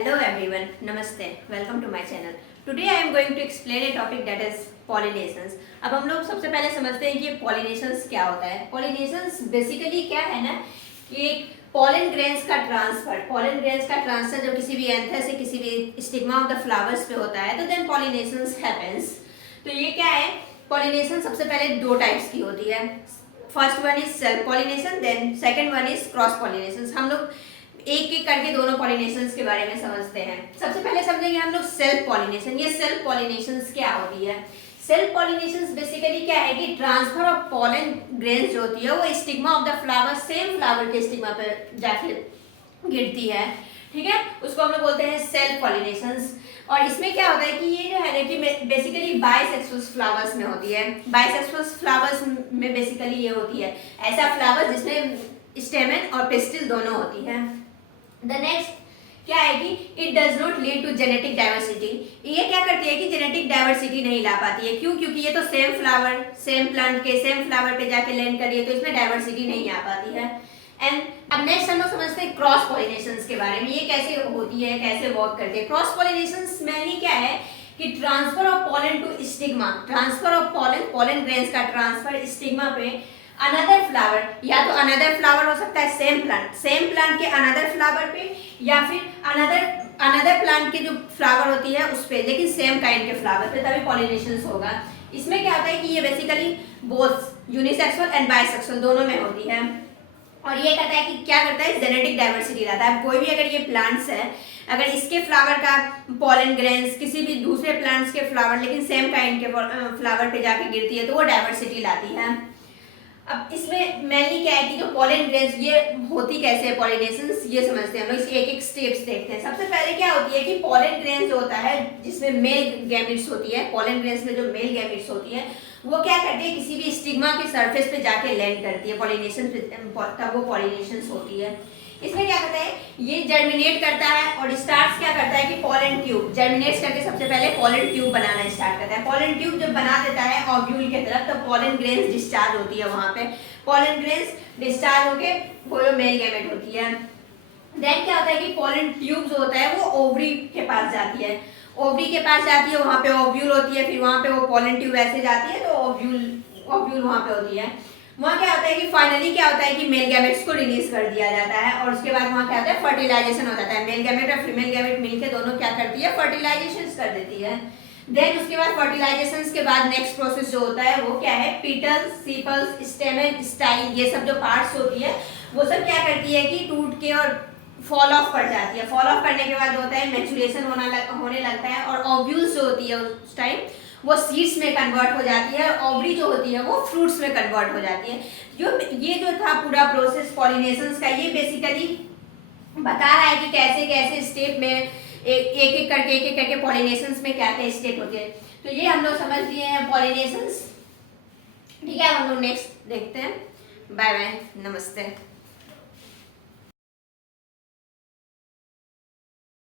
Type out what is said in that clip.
Hello everyone, Namaste. Welcome to my channel. Today I am going to explain a topic that is pollinations. अब हम लोग सबसे पहले समझते हैं कि pollinations क्या होता है. Pollinations basically क्या है ना कि pollen grains का ट्रांसफर जब किसी भी एंथर से किसी भी स्टिग्मा ऑफ द फ्लावर्स पे होता है तो then pollinations happens. तो ये क्या है? Pollination सबसे पहले दो टाइप्स की होती है. First one is self pollination, then second one is cross pollination. हम लोग एक एक करके दोनों पॉलिनेशंस के बारे में समझते हैं. सबसे पहले समझेंगे हम लोग सेल्फ पॉलिनेशन. ये सेल्फ पॉलिनेशंस क्या होती है? सेल्फ पॉलिनेशंस बेसिकली क्या है कि ट्रांसफर ऑफ पॉलन ग्रेन्स जो होती है वो stigma of the flower same flower के स्टिग्मा पे जाके गिरती है. ठीक है, उसको हम लोग बोलते हैं सेल्फ पॉलिनेशंस. और इसमें क्या होता है कि ये जो है ना कि बेसिकली बाइसेक्सुअल फ्लावर्स में होती है. बाइसेक्सुअल फ्लावर्स में बेसिकली ये होती है ऐसा फ्लावर जिसमें स्टेमन और पिस्टिल दोनों होती है. द नेक्स्ट क्या है कि it does not lead to genetic diversity. ये क्या करती है कि जेनेटिक डाइवर्सिटी नहीं ला पाती है. क्यों? क्योंकि ये तो सेम फ्लावर सेम प्लांट के सेम फ्लावर पे जाके लैंड कर रही है तो इसमें डाइवर्सिटी नहीं आ पाती है. एंड अब नेक्स्ट हम लोग समझते हैं क्रॉस पॉलिनेशंस के बारे में. ये कैसे होती है, कैसे वर्क करती है. क्रॉस पॉलिनेशंस मेनली क्या है कि transfer of pollen to stigma. Transfer of pollen grains का ट्रांसफर स्टिग्मा पे अनदर फ्लावर, या तो अनदर फ्लावर हो सकता है सेम प्लांट के अनदर फ्लावर पे, या फिर अनदर प्लांट के जो फ्लावर होती है उस पे, लेकिन सेम काइंड के फ्लावर पे, तभी पॉलिनेशन होगा. इसमें क्या होता है कि ये basically both unisexual and bisexual दोनों में होती है. और ये कहता है कि क्या करता है, जेनेटिक डाइवर्सिटी लाता है. कोई भी अगर ये प्लांट्स है, अगर इसके फ्लावर का पॉलन ग्रेन्स किसी भी दूसरे प्लांट्स के फ्लावर लेकिन सेम काइंड के फ्लावर पे जाके गिरती है तो वो डाइवर्सिटी लाती है. अब इसमें मेनली क्या है कि जो पॉलन ग्रेन्स ये होती कैसे है पॉलिनेशंस, ये समझते हैं हम लोग. एक एक स्टेप्स देखते हैं. सबसे पहले क्या होती है कि पॉलन ग्रेन्स जो होता है जिसमें मेल गैमेट्स होती है, पॉलन ग्रेन्स में जो मेल गैमेट्स होती है वो क्या करती है किसी भी स्टिग्मा के सरफेस पे जाके लैंड करती है. पॉलिनेशन तब वो पॉलिनेशंस होती है. इसमें क्या करता है, ये जर्मिनेट करता है और स्टार्ट्स क्या करता है कि पॉलन ट्यूब जर्मिनेट करके सबसे पहले पॉलन ट्यूब बनाना स्टार्ट करता है. पॉलन ट्यूब जब बना देता है ओव्यूल के तरफ तो पॉलन ग्रेन्स डिस्चार्ज होती है. वहां पे पॉलन ग्रेन्स डिस्चार्ज होके वो जो मेल गैमेट होती है. देन क्या होता है कि पॉलन ट्यूब जो होता है वो ओवरी के पास जाती है. ओवरी के पास जाती है, वहां पे ओव्यूल होती है, फिर वहां पे वो पॉलन ट्यूब ऐसे जाती है तो ओव्यूल वहां पे होती है. वहाँ क्या होता है कि फाइनली क्या होता है कि मेल गैमेट्स को रिलीज कर दिया जाता है और उसके बाद वहाँ क्या होता है फर्टिलाइजेशन हो जाता है. मेल गैमेट और फीमेल गैमेट मिलकर दोनों क्या करती है फर्टिलाइजेशन कर देती है. देन उसके बाद फर्टिलाइजेशन के बाद नेक्स्ट प्रोसेस जो होता है वो क्या है, पीटल्स, सीपल्स, स्टेमन, स्टाइल, ये सब जो पार्ट्स होती है वो सब क्या करती है कि टूट के और फॉल ऑफ कर जाती है. फॉल ऑफ करने के बाद जो होता है मैच्योरेशन होने लगता है और ओव्यूल्स जो होती है उस टाइम वो सीड्स में कन्वर्ट हो जाती है और ओवरी जो होती है वो फ्रूट्स में कन्वर्ट हो जाती है. ये जो था पूरा प्रोसेस पॉलिनेशंस का, ये बेसिकली बता रहा है कि कैसे कैसे स्टेप में एक एक करके पॉलिनेशंस में क्या क्या स्टेप होते हैं. तो ये हम लोग समझ लिए हैं पॉलिनेशंस. ठीक है, हम लोग नेक्स्ट देखते हैं. बाय बाय, नमस्ते.